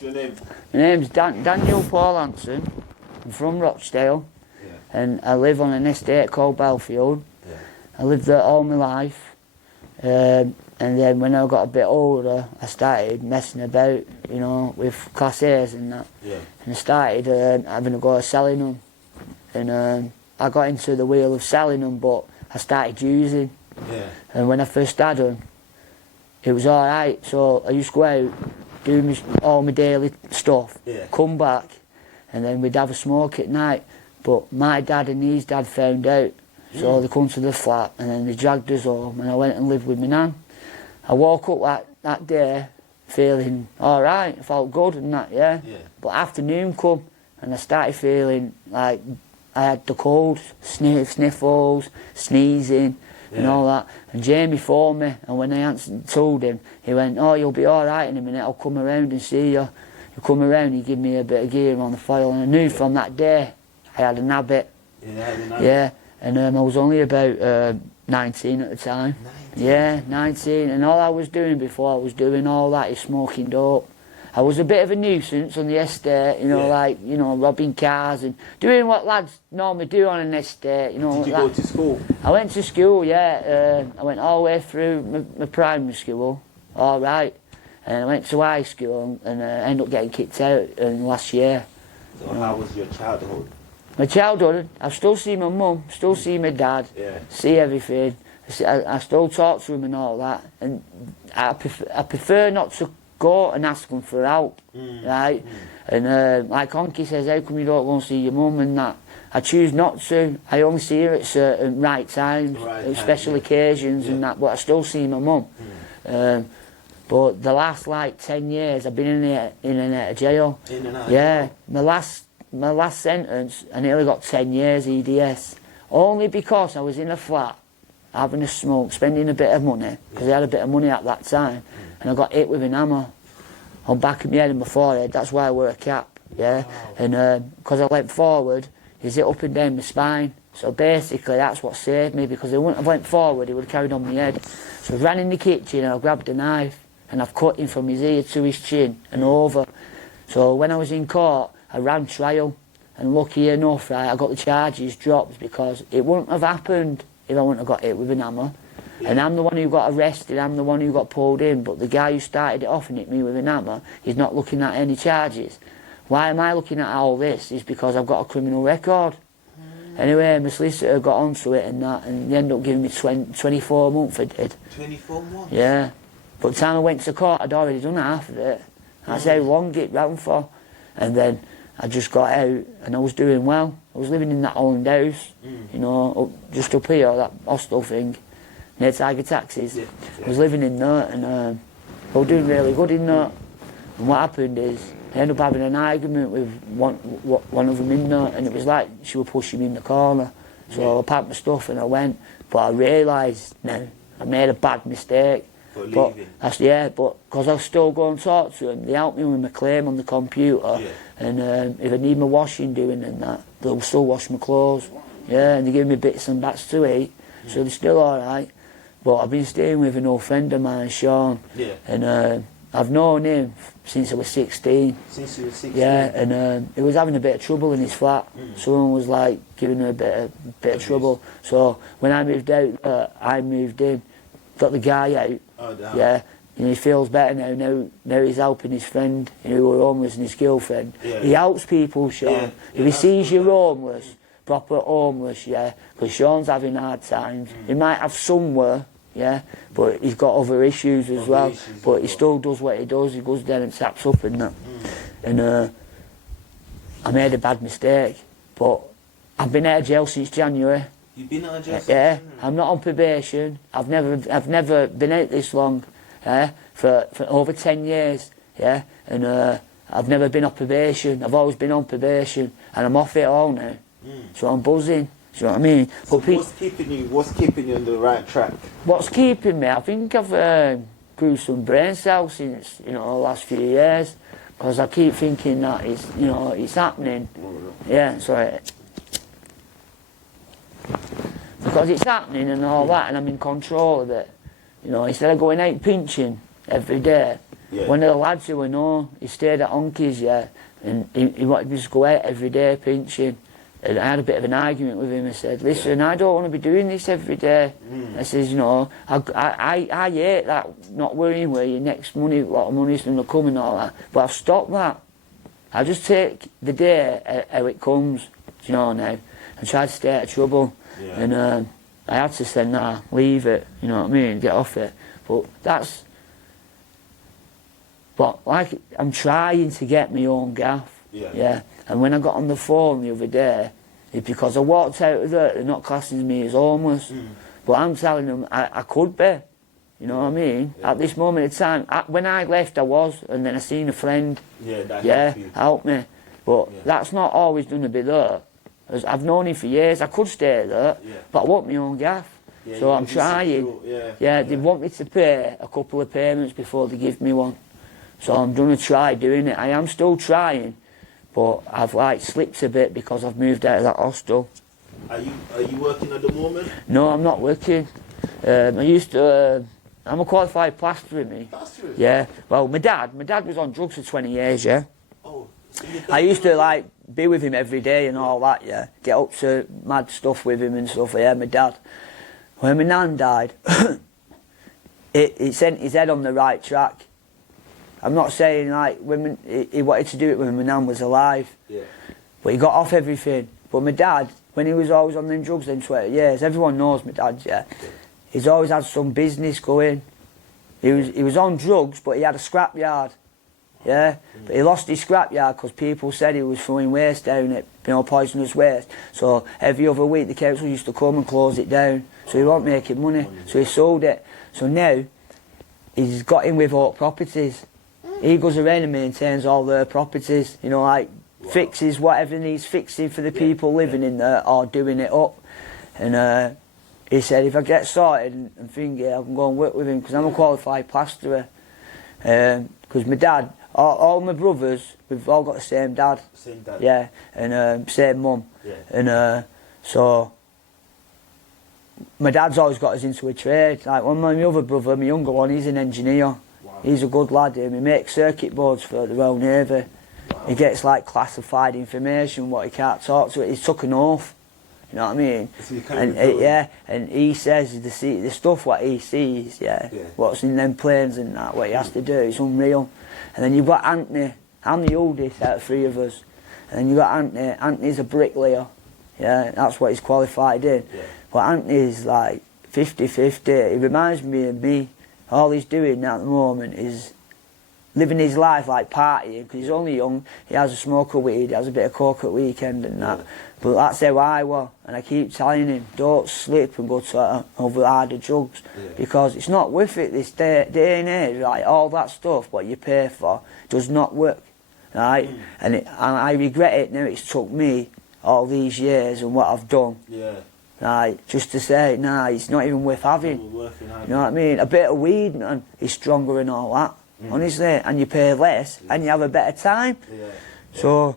Your name? My name's Daniel Paul Hanson. I'm from Rochdale, and I live on an estate called Belfield. I lived there all my life, and then when I got a bit older, I started messing about, you know, with Class A's and that. And I started having a go at selling them, and I got into the wheel of selling them, but I started using. And when I first had them, it was all right. So I used to go out, do all my daily stuff, come back, and then we'd have a smoke at night. But my dad and his dad found out, so they come to the flat, and then they dragged us home, and I went and lived with my nan. I woke up that day feeling all right, I felt good and that, But afternoon come, and I started feeling like I had the cold, sniffles, sneezing, and all that. And Jamie phoned me, and when I told him, he went, "Oh, you'll be all right in a minute, I'll come around and see you." He come around, he gave me a bit of gear on the foil, and I knew from that day I had an habit. And I was only about 19 at the time. 19, and all I was doing before I was doing all that is smoking dope. I was a bit of a nuisance on the estate, you know, like, you know, robbing cars and doing what lads normally do on an estate, you know. Did you go to school? I went to school, I went all the way through my primary school, all right. And I went to high school and ended up getting kicked out in last year. So how was your childhood? My childhood, I still see my mum, still see my dad, see everything. I still talk to him and all that. And I prefer not to go and ask them for help, right? And like Honky says, how come you don't go and see your mum and that? I choose not to. I only see her at certain right times, at special occasions and that, but I still see my mum. But the last like 10 years, I've been in and out of jail. In and out? My last sentence, I nearly got 10 years EDS, only because I was in a flat, having a smoke, spending a bit of money, because I had a bit of money at that time, and I got hit with an hammer on the back of my head and my forehead. That's why I wear a cap, and because I went forward, he's hit up and down my spine. So basically that's what saved me, because if I wouldn't have went forward, he would have carried on my head. So I ran in the kitchen and I grabbed a knife, and I've cut him from his ear to his chin and over. So when I was in court, I ran trial, and lucky enough, right, I got the charges dropped, because it wouldn't have happened if I wouldn't have got hit with an hammer. And I'm the one who got arrested, I'm the one who got pulled in, but the guy who started it off and hit me with an hammer, he's not looking at any charges. Why am I looking at all this? Is because I've got a criminal record. Anyway, my solicitor got onto it and that, and they ended up giving me 24 months, I did. 24 months? Yeah. But the time I went to court, I'd already done half of it. That's how long it ran for. And then I just got out, and I was doing well. I was living in that old house, you know, just up here, that hostel thing, near Tiger Taxis. I was living in there, and I was doing really good in there. And what happened is, I ended up having an argument with one of them in there, and it was like she was pushing me in the corner. So I packed my stuff and I went, but I realised now I made a bad mistake. But because I still go and talk to them, they help me with my claim on the computer, and if I need my washing doing and that, they'll still wash my clothes, and they give me bits and bats to eat, so they're still alright. But I've been staying with an old friend of mine, Sean, and I've known him since I was 16. Since you were 16? Yeah, and he was having a bit of trouble in his flat. Someone was like giving him a bit of trouble. So when I moved out, I moved in, got the guy out. And he feels better now he's helping his friend who were homeless and his girlfriend. He helps people, Sean. If he sees you're homeless, proper homeless, because Sean's having hard times. He might have somewhere, but he's got other issues as well. But he still does what he does. He goes down and taps up and that. And I made a bad mistake, but I've been out of jail since January. You've been out of jail since January? I'm not on probation. I've never been out this long, for over 10 years, and I've never been on probation. I've always been on probation, and I'm off it all now. So I'm buzzing. Do you know what I mean? So what's keeping you on the right track? What's keeping me? I think I've grew some brain cells since the last few years, because I keep thinking that it's happening. Sorry. Because it's happening and all that, and I'm in control of it. Instead of going out pinching every day, Yeah. One of the lads who I know, he stayed at Honky's, yeah, and he wanted me to go out every day pinching. And I had a bit of an argument with him. I said, listen, I don't want to be doing this every day. I says, you know, I hate that, not worrying where your next money, a lot of money's going to come and all that. But I've stopped that. I just take the day how it comes, you know, now, and try to stay out of trouble. Yeah. And I had to say, nah, leave it, you know what I mean, get off it. But that's... But, like, I'm trying to get my own gaff. Yeah. And when I got on the phone the other day, it's because I walked out of there, they're not classing me as homeless. But I'm telling them I could be. You know what I mean? At this moment in time, when I left I was, and then I seen a friend. Helped me. But that's not always going to be there. As I've known him for years, I could stay there, but I want my own gaff. So I'm trying. They want me to pay a couple of payments before they give me one. So I'm going to try doing it. I am still trying, but I've like slipped a bit because I've moved out of that hostel. Are you working at the moment? No, I'm not working. I'm a qualified plasterer, me. Plasterer? Yeah. Well, my dad was on drugs for 20 years, yeah. Oh. I used to like be with him every day and all that, yeah. Get up to mad stuff with him and stuff, yeah, my dad. When my nan died, it sent his head on the right track. I'm not saying like he wanted to do it when my nan was alive. Yeah. But he got off everything. But my dad, when he was always on them drugs them 20 years, everyone knows my dad, yeah. He's always had some business going. He was on drugs, but he had a scrapyard. Yeah, but he lost his scrapyard because people said he was throwing waste down it, you know, poisonous waste. So every other week the council used to come and close it down. So he wasn't making money. So he sold it. So now he's got in with Oak Properties. He goes around and maintains all their properties. You know, like fixes whatever needs fixing for the people living in there or doing it up. And he said if I get sorted and think I can go and work with him because I'm a qualified plasterer. Because my dad. All my brothers, we've all got the same dad. Same dad. Yeah, and same mum. Yeah. And so my dad's always got us into a trade. Like my other brother, my younger one, he's an engineer. Wow. He's a good lad. He makes circuit boards for the Royal Navy. Wow. He gets like classified information what he can't talk to. He's took an oath. You know what I mean? So and he says the stuff what he sees, what's in them planes and that, what he has to do, it's unreal. And then you've got Anthony. I'm the oldest out of 3 of us. And then you've got Anthony. Anthony's a bricklayer. Yeah, that's what he's qualified in. Yeah. But Anthony's like 50-50. He reminds me of me. All he's doing at the moment is living his life like partying, because he's only young. He has a smoke of weed, he has a bit of coke at weekend and that. But that's how I was. And I keep telling him, don't slip and go to over harder drugs, because it's not worth it this day and age. Like all that stuff what you pay for does not work, right? And I regret it now. It's took me all these years and what I've done, right, just to say, nah, it's not even worth having. You know what I mean? A bit of weed and is stronger and all that. Honestly, and you pay less and you have a better time. So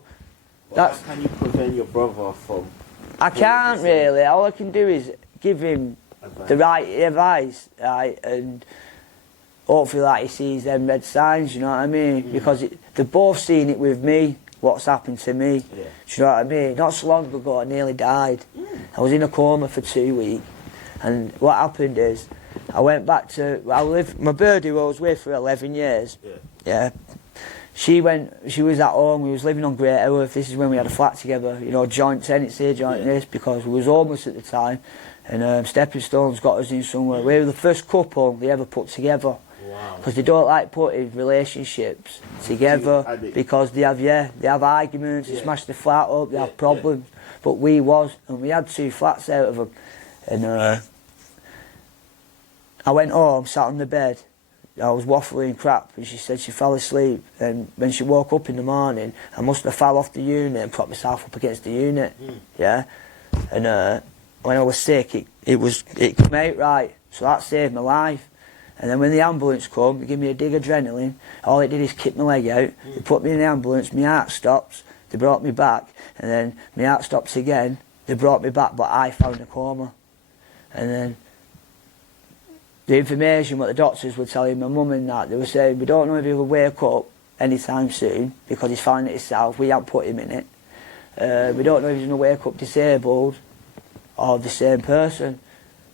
that's. How can you prevent your brother from? I can't really. All I can do is give him the right advice, right, and hopefully like he sees them red signs. You know what I mean? Because they've both seen it with me. What's happened to me? Do you know what I mean? Not so long ago, I nearly died. I was in a coma for 2 weeks, and what happened is, I went back to, my birdie who I was with for 11 years, she was at home, we was living on Great Howarth. This is when we had a flat together, you know, joint tenancy, this, because we was homeless at the time, and Stepping Stones got us in somewhere. We were the first couple they ever put together, because they don't like putting relationships together, because they have arguments, they smash the flat up, they have problems, but we had 2 flats out of them, and I went home, sat on the bed, I was waffling crap, and she said she fell asleep, and when she woke up in the morning, I must have fell off the unit and propped myself up against the unit, and when I was sick, it came out right, so that saved my life. And then when the ambulance come, they give me a dig adrenaline, all it did is kick my leg out, they put me in the ambulance, my heart stops, they brought me back, and then my heart stops again, they brought me back, but I found a coma, and then the information what the doctors were telling my mum and that, they were saying, we don't know if he will wake up anytime soon because he's finding it himself, we haven't put him in it. We don't know if he's going to wake up disabled or the same person.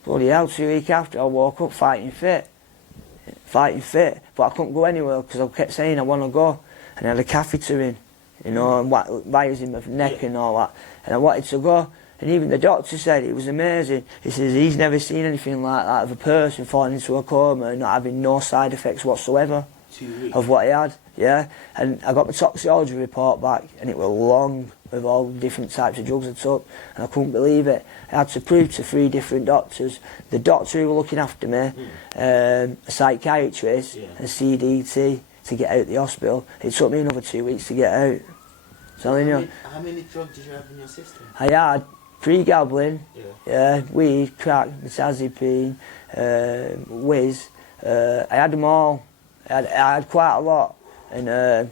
Bloody hell, 2 weeks after I woke up fighting fit, but I couldn't go anywhere because I kept saying I want to go, and I had a catheter in, you know, and wires in my neck and all that, and I wanted to go. And even the doctor said it was amazing. He says he's never seen anything like that of a person falling into a coma and not having no side effects whatsoever 2 weeks. of what he had. Yeah, and I got my toxicology report back, and it was long with all different types of drugs I took, and I couldn't believe it. I had to prove to 3 different doctors, the doctor who were looking after me, a psychiatrist, and CDT to get out of the hospital. It took me another 2 weeks to get out. So How many drugs did you have in your system? I had pregabalin, weed, crack, metazapine, whiz. I had them all. I had quite a lot. And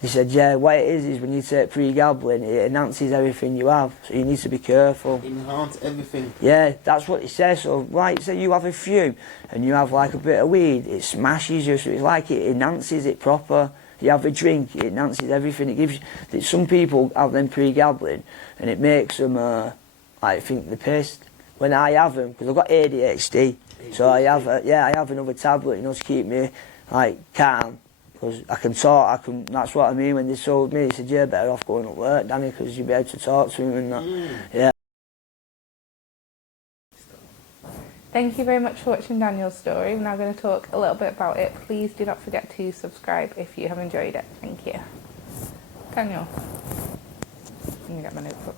he said, yeah, what it is when you take pregabalin, it enhances everything you have, so you need to be careful. Enhance everything? Yeah, that's what it says. So, like, say you have a few, and you have like a bit of weed, it smashes you, so it's like it enhances it proper. You have a drink, it enhances everything. It gives you, some people have them pregabalin, and it makes them, I think they're pissed. When I have them, because I've got ADHD, so I have, I have another tablet, you know, to keep me like calm, because I can talk. That's what I mean when they told me. They said, "You're better off going to work, Danny, because you'll be able to talk to him and that." Yeah. Thank you very much for watching Daniel's story. We're now going to talk a little bit about it. Please do not forget to subscribe if you have enjoyed it. Thank you. Daniel. Let me get my notes up.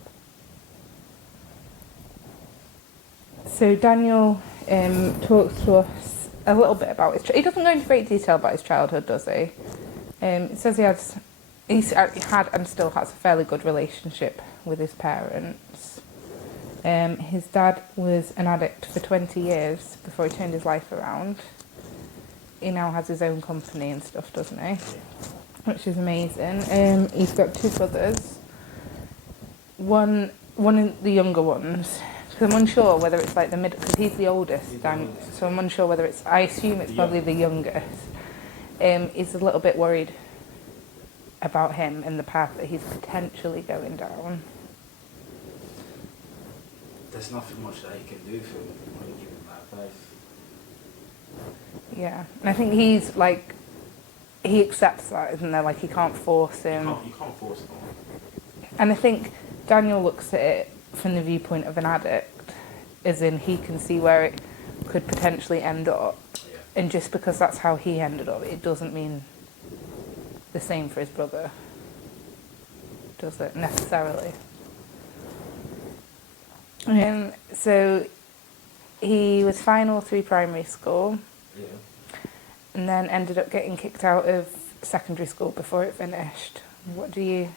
So Daniel talks to us a little bit about his... He doesn't go into great detail about his childhood, does he? It says he's had and still has a fairly good relationship with his parents. His dad was an addict for 20 years before he turned his life around. He now has his own company and stuff, doesn't he? Which is amazing. He's got 2 brothers. One of the younger ones. So I'm unsure whether it's like the middle, because he's the oldest, so I'm unsure whether it's, I assume it's probably the youngest. He's a little bit worried about him and the path that he's potentially going down. There's nothing much that he can do for him when you give him that advice. Yeah, and I think he's like, he accepts that, isn't there? Like, he can't force him. You can't force him. And I think Daniel looks at it from the viewpoint of an addict, as in he can see where it could potentially end up. Yeah. And just because that's how he ended up, it doesn't mean the same for his brother, does it, necessarily? So he was fine all through primary school, and then ended up getting kicked out of secondary school before it finished. What do you...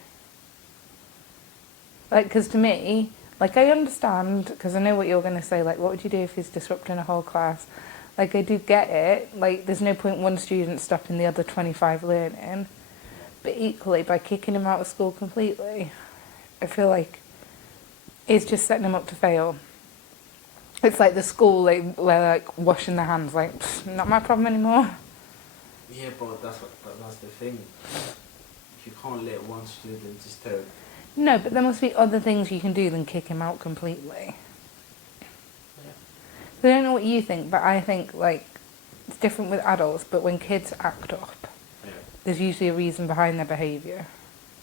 Like, because to me, like, I understand, because I know what you're going to say, like, what would you do if he's disrupting a whole class? Like, I do get it. Like, there's no point one student stopping the other 25 learning. But equally, by kicking him out of school completely, I feel like it's just setting him up to fail. It's like the school, like, where, like, washing their hands, like, not my problem anymore. Yeah, but that's the thing. You can't let one student just tell. No, but there must be other things you can do than kick him out completely. Yeah. I don't know what you think, but I think, like, it's different with adults, but when kids act up, there's usually a reason behind their behaviour.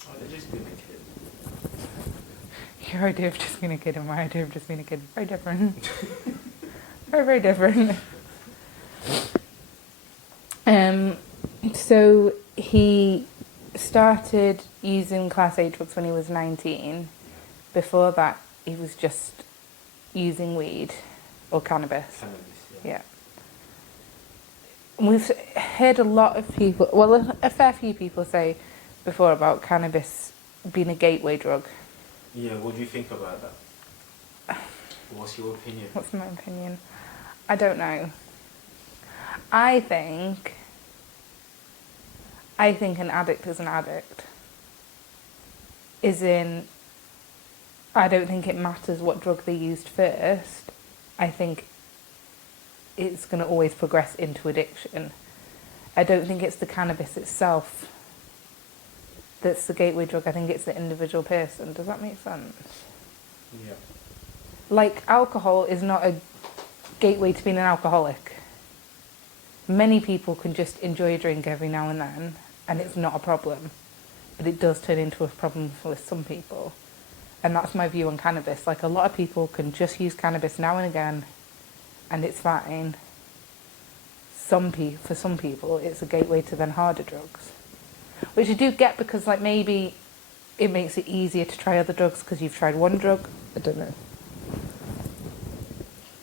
Oh, they're just being a kid. Your idea of just being a kid and my idea of just being a kid, very different. Very, very different. So he started using Class A drugs when he was 19. Before that, he was just using weed or cannabis. Yeah. And we've heard a lot of people, well, a fair few people say before about cannabis being a gateway drug. Yeah, what do you think about that? What's your opinion? What's my opinion? I don't know. I think an addict is an addict. As in, I don't think it matters what drug they used first. I think it's going to always progress into addiction. I don't think it's the cannabis itself that's the gateway drug. I think it's the individual person. Does that make sense? Yeah. Like, alcohol is not a gateway to being an alcoholic. Many people can just enjoy a drink every now and then, and it's not a problem. But it does turn into a problem for some people. And that's my view on cannabis. Like, a lot of people can just use cannabis now and again, and it's fine. For some people, it's a gateway to then harder drugs. Which I do get, because, like, maybe it makes it easier to try other drugs because you've tried one drug. I don't know.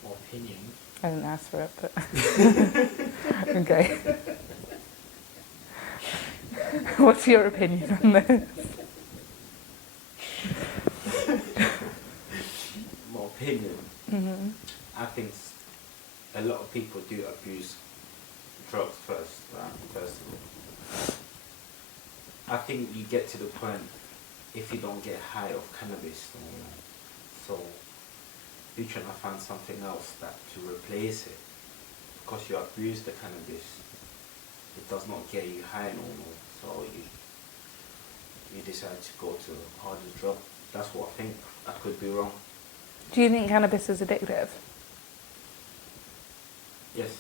Opinion. I didn't ask for it, but... Okay. What's your opinion on this? My opinion. Mm-hmm. I think a lot of people do abuse drugs first of all. I think you get to the point if you don't get high of cannabis no more. So you're trying to find something else that to replace it. Because you abuse the cannabis, it does not get you high no more. So you decide to go to a harder drug. That's what I think. I could be wrong. Do you think cannabis is addictive? Yes.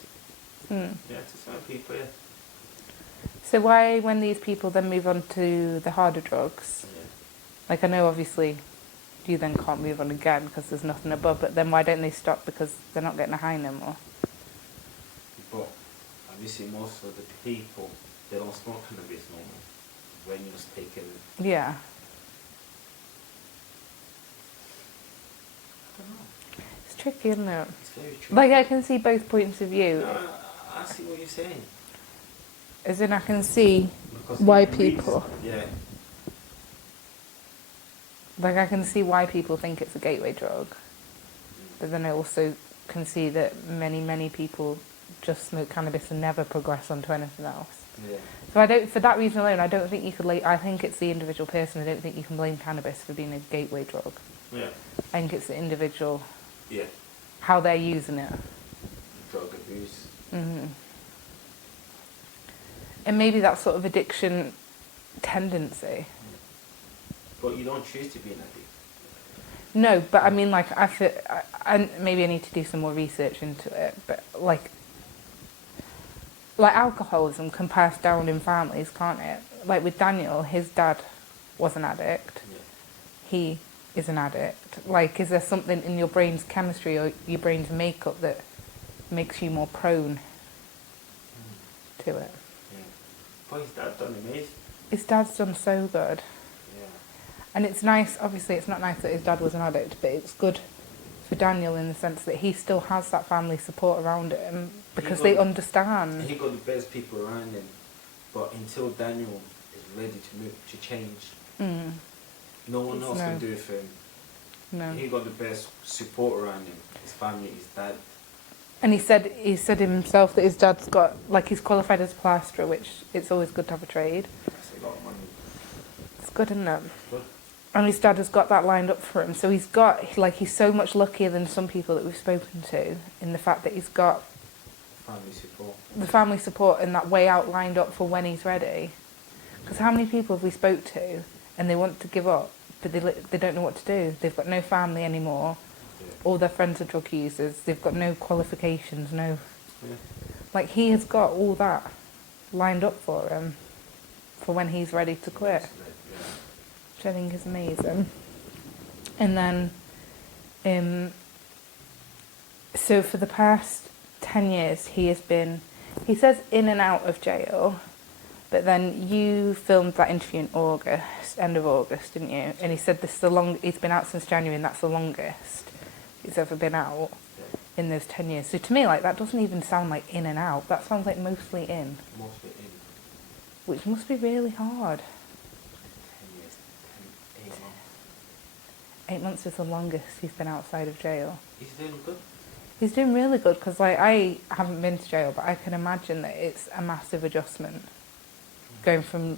Mm. Yeah, to some people, yeah. So why, when these people then move on to the harder drugs, Yeah. like I know obviously you then can't move on again because there's nothing above, but then why don't they stop? Because they're not getting a high no more. But obviously most of the people, they don't smoke cannabis no more. When you're taking, Yeah. I don't know. It's tricky, isn't it? It's very tricky. Like, I can see both points of view. No, I see what you're saying. As in, I can see Because why it reads- people... Yeah. Like, I can see why people think it's a gateway drug. But then I also can see that many people just smoke cannabis and never progress onto anything else. Yeah. So I don't, for that reason alone, I don't think you could I think it's the individual person. I don't think you can blame cannabis for being a gateway drug. Yeah. I think it's the individual, Yeah. how they're using it. Drug abuse. Hmm. And maybe that sort of addiction tendency. But you don't choose to be an addict. No, but I mean, like, I maybe I need to do some more research into it, but like alcoholism can pass down in families, can't it? Like with Daniel, his dad was an addict. Yeah. He is an addict. Like, is there something in your brain's chemistry or your brain's makeup that makes you more prone to it? Yeah. But his dad done amazing. His dad's done so good. Yeah. And it's nice, obviously it's not nice that his dad was an addict, but it's good for Daniel in the sense that he still has that family support around him because they understand. He got the best people around him, but until Daniel is ready to change, no one else can do it for him. No. He got the best support around him, his family, his dad. And he said himself that his dad's got, like, he's qualified as a plasterer, which it's always good to have a trade. That's a lot of money. It's good, isn't it? Good. And his dad has got that lined up for him. So he's got, like, he's so much luckier than some people that we've spoken to in the fact that he's got Family support. the family support and that way out lined up for when he's ready. Because how many people have we spoke to and they want to give up, but they don't know what to do? They've got no family anymore. Yeah. All their friends are drug users. They've got no qualifications, no... Yeah. Like, he has got all that lined up for him for when he's ready to quit, Yeah. which I think is amazing. And then, so for the past 10 years, he says in and out of jail, but then you filmed that interview in August, end of August, didn't you? And he said this is he's been out since January and that's the longest he's ever been out in those 10 years. So to me, like, that doesn't even sound like in and out. That sounds like mostly in, Mostly in which must be really hard. 10 years, 8 months. 8 months is the longest he's been outside of jail. He's doing good. He's doing really good because, like, I haven't been to jail, but I can imagine that it's a massive adjustment going from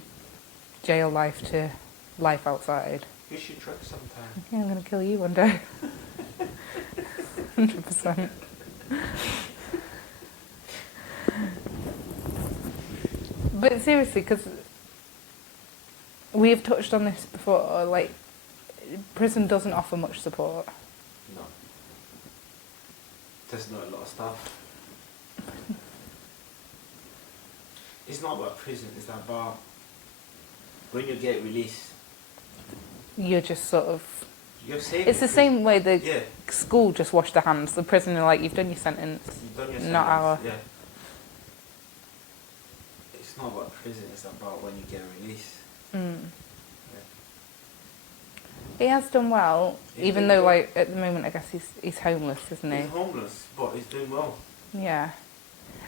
jail life to life outside. You should try sometime. Yeah, I'm going to kill you one day. 100%. But seriously, because we've touched on this before, like, prison doesn't offer much support. No. There's not a lot of stuff. It's not about prison, it's about when you get released. You're just sort of... You're safe. It's the same way the Yeah. school just wash their hands. The prison are like, you've done your sentence. You've done your Not our... Yeah. It's not about prison, it's about when you get released. Mm. Yeah. He has done well, He's even doing though, well. like, at the moment, I guess he's homeless, isn't he? He's homeless, but he's doing well. Yeah.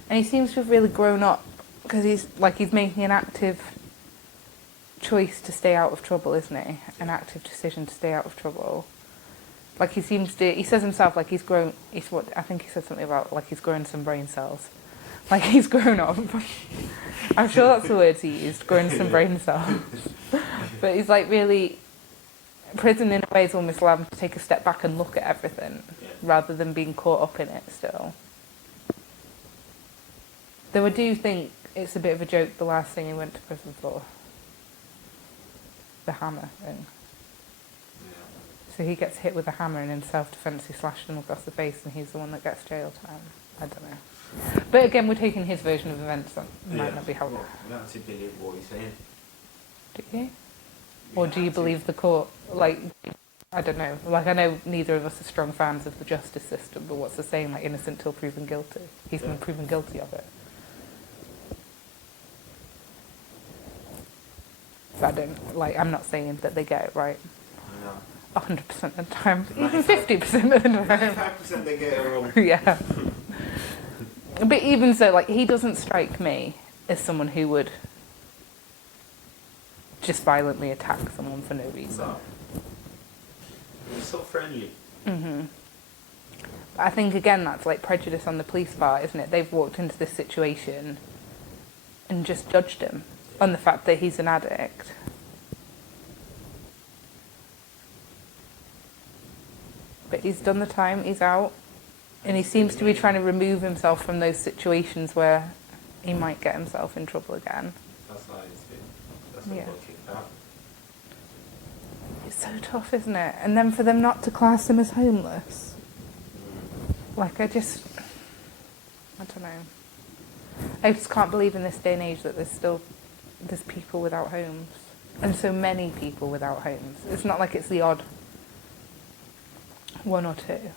And he seems to have really grown up, because he's making an active choice to stay out of trouble, isn't he? An active decision to stay out of trouble. Like, he says himself, like, he's what, I think he said something about, like, he's grown some brain cells. Like, he's grown up. I'm sure that's the words he used, grown some brain cells. But he's, like, really... Prison, in a way, is almost allowed him to take a step back and look at everything, rather than being caught up in it still. Though I do think it's a bit of a joke, the last thing he went to prison for. The hammer thing. Yeah. So he gets hit with a hammer and in self-defence he slashed him across the face and he's the one that gets jail time. I don't know. But again, we're taking his version of events, that might not be how... Well, you have to believe what he's saying. Do you? Or do you believe the court? Like, I don't know. Like, I know neither of us are strong fans of the justice system, but what's the saying, like, innocent till proven guilty? He's been proven guilty of it. So I don't, like, I'm not saying that they get it right No. 100% of the time, even 50% of the time. 95% they get it wrong. Yeah. But even so, like, he doesn't strike me as someone who would just violently attack someone for no reason. No. He's so friendly. But I think, again, that's like prejudice on the police part, isn't it? They've walked into this situation and just judged him on the fact that he's an addict. But he's done the time, he's out, and he seems to be trying to remove himself from those situations where he might get himself in trouble again. That's how it's been. That's what Yeah. got kicked out. It's so tough, isn't it? And then for them not to class him as homeless. Like, I don't know. I just can't believe in this day and age that there's people without homes. And so many people without homes. It's not like it's the odd one or two.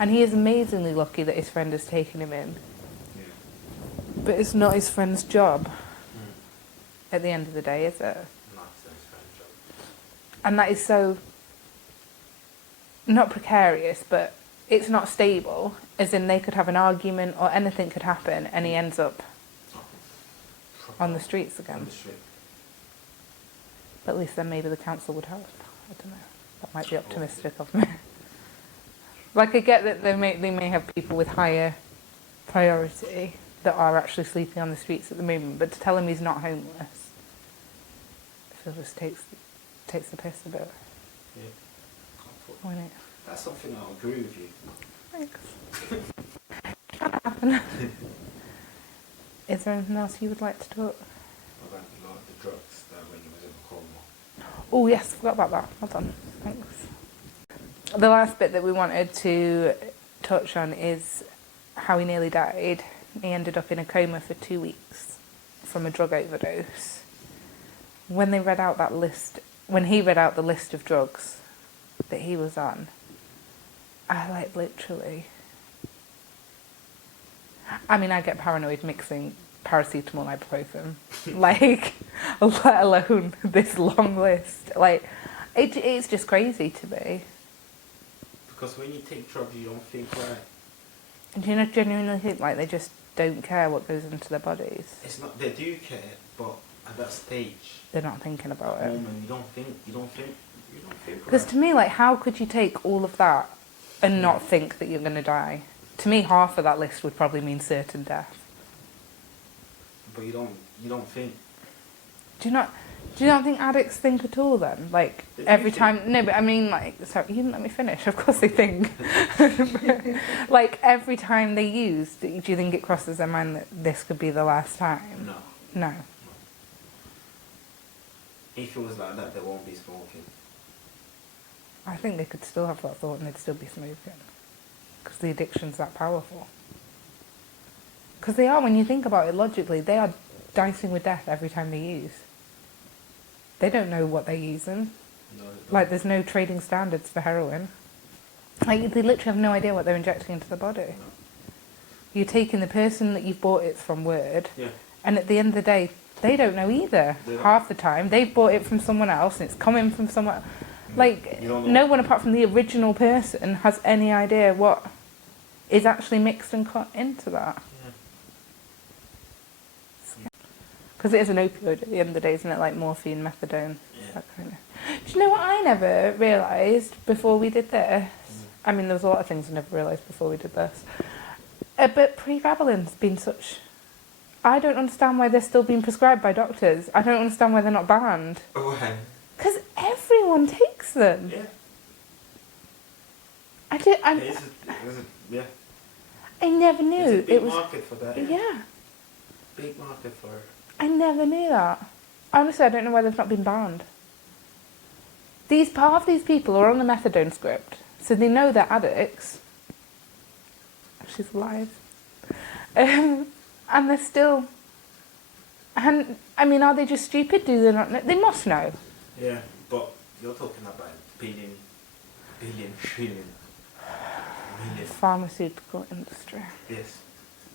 And he is amazingly lucky that his friend has taken him in. Yeah. But it's not his friend's job at the end of the day, is it? Not his friend's job. And that is so, not precarious, but it's not stable, as in they could have an argument or anything could happen and he ends up on the streets On again. the street. But at least then maybe the council would help. I don't know. That might be optimistic of me. Like, I get that they may have people with higher priority that are actually sleeping on the streets at the moment, but to tell him he's not homeless, I feel just takes the piss a bit. Yeah. Won't it? That's something I'll agree with you. Thanks. Can't happen. Is there anything else you would like to talk? About the drugs that when he was in a coma. Oh yes, forgot about that. Well done. Thanks. The last bit that we wanted to touch on is how he nearly died. He ended up in a coma for 2 weeks from a drug overdose. When he read out the list of drugs that he was on, I literally... I mean, I get paranoid mixing paracetamol and ibuprofen. Let alone this long list. It's just crazy to me. Because when you take drugs, you don't think right. Do you not genuinely think they just don't care what goes into their bodies? It's not. They do care, but at that stage, They're not thinking about at it. the moment, you don't think. Because Right. to me, how could you take all of that and not think that you're going to die? To me, half of that list would probably mean certain death. But you don't think. Do you not think addicts think at all then? They Every do time... No, but I mean, sorry, you didn't let me finish. Of course they think. Every time they use, do you think it crosses their mind that this could be the last time? No. No. If it was like that, they won't be smoking. I think they could still have that thought and they'd still be smoking. Because the addiction's that powerful. Because they are, when you think about it logically, they are dicing with death every time they use. They don't know what they're using. No, Like, there's no trading standards for heroin. Like, they literally have no idea what they're injecting into the body. No. You're taking the person that you've bought it from word, Yeah. and at the end of the day, they don't know either. They don't. Half the time, they've bought it from someone else, and it's coming from someone. Like, You don't know. no one apart from the original person has any idea what is actually mixed and cut into that. Because it is an opioid at the end of the day, isn't it? Like morphine, methadone, Yeah. that kind of. Do you know what I never realised before we did this? I mean, there was a lot of things I never realised before we did this. But pregabalin's been such... I don't understand why they're still being prescribed by doctors. I don't understand why they're not banned. Why? Because everyone takes them. Yeah. Yeah. I never knew. There's a big It was... market for that. Yeah. Big market for it. I never knew that. Honestly, I don't know why they've not been banned. Half of these people are on the methadone script, so they know they're addicts. She's alive. And they're still... And, I mean, are they just stupid? Do they not know? They must know. Yeah, but you're talking about billion, trillion, million. Pharmaceutical industry. Yes.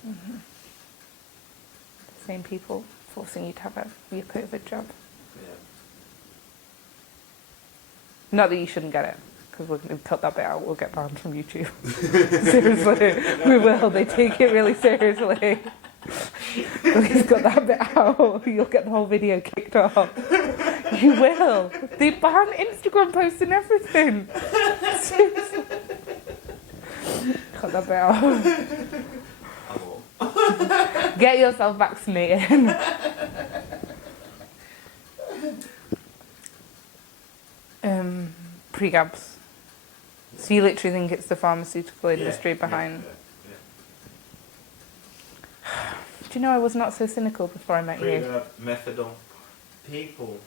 Mm-hmm. Same people forcing you to have your COVID job. Yeah. Not that you shouldn't get it, because we're going to cut that bit out. We'll get banned from YouTube. Seriously, we will. They take it really seriously. Please cut that bit out. You'll get the whole video kicked off. You will. They ban Instagram posts and everything. Seriously. Cut that bit out. Get yourself vaccinated. Pre-gabs. So you literally think it's the pharmaceutical industry behind... Yeah. Do you know I was not so cynical before I met you? Methadone. People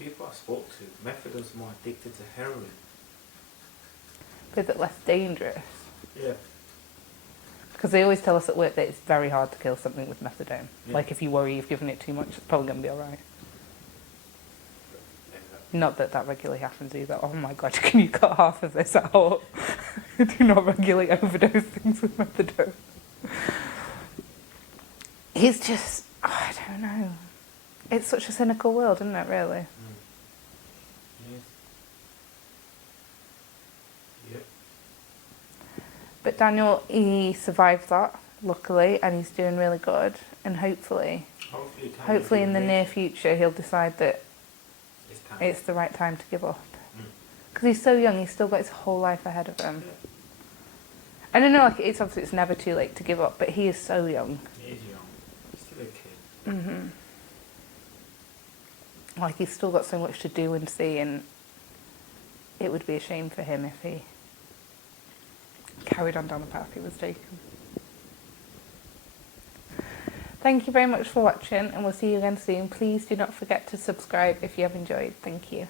I spoke to, methadone's more addicted to heroin. But is it less dangerous? Yeah. Because they always tell us at work that it's very hard to kill something with methadone. Yeah. Like if you worry you've given it too much, it's probably going to be alright. Not that that regularly happens either. Oh my god, can you cut half of this out? Do not regularly overdose things with methadone. He's just... Oh, I don't know. It's such a cynical world, isn't it, really? Yes. Yep. But Daniel, he survived that, luckily, and he's doing really good. And hopefully in the near future, he'll decide that it's the right time to give up. Because he's so young, he's still got his whole life ahead of him. Yeah. And I know, like, it's obviously it's never too late to give up, but he is so young. He is young. He's still a kid. Mhm. Like, he's still got so much to do and see, and it would be a shame for him if he carried on down the path he was taking. Thank you very much for watching, and we'll see you again soon. Please do not forget to subscribe if you have enjoyed. Thank you.